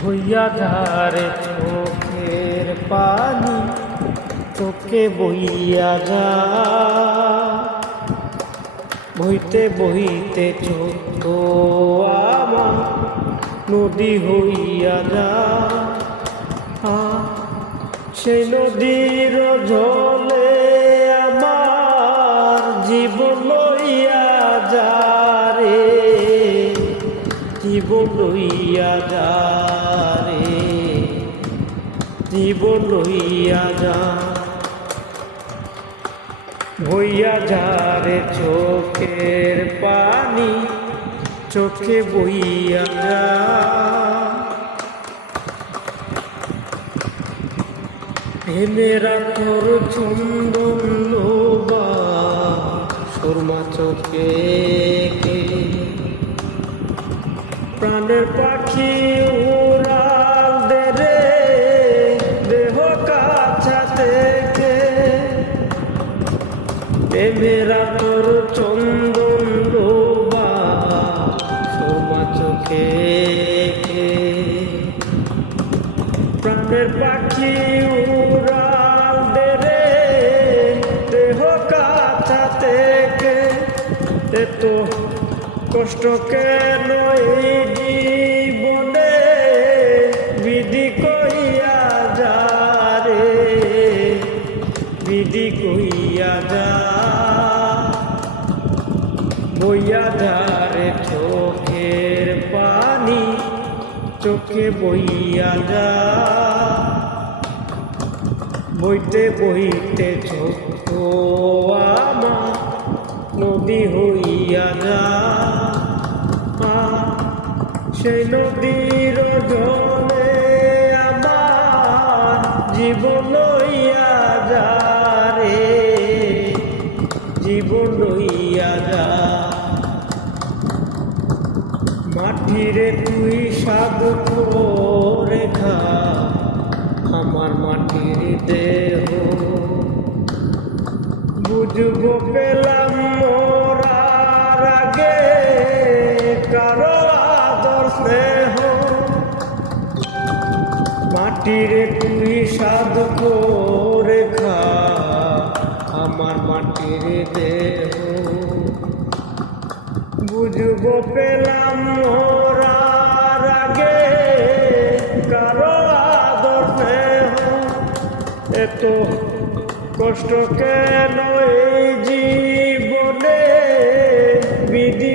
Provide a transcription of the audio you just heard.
বইয়া ধারে চোখের পানি তোকে বইয়া যা, বইতে বইতে চোখ আমার নদী হইয়া যা। সেই নদীর জলে আমার জীবন লইয়া যা রে, জীবন লইয়া যা রে, জীবন লইয়া যা। বইয়া যা রে চোখের পানি চোখে বইয়া যা। মেরা তোর চন্দন লোবা সুরমা চোখে, প্রাণের পাখি উড়াল দে রে দেহ কাছা থেকে। মেরা তোর চন্দন লোবা সুরমা চোখে, প্রাণের পাখি উড়াল দে রে দেহ কাছা থেকে। এত কষ্ট কেন এই জীবনে বিধি কইয়া যা রে, বিধি কইয়া যা। বইয়া যা রে চোখের পানি চোখে বইয়া যা, বইতে বইতে চোখ আমার নদী হইয়া যা। সেই নদীর জলে আমার জীবন লইয়া যা রে, জীবন লইয়া যা। মাটিরে তুই সাধ করে খা আমার মাটির দেহ, বুঝব পেলাম মোরার আগে কারো আদর স্নেহ। মাটিরে তুই সাধ করে খা আমার মাটির দেহ, বুঝব পেলাম মোরার আগে কারো আদর স্নেহ। এত কষ্ট কেন এই জীবনে বিধি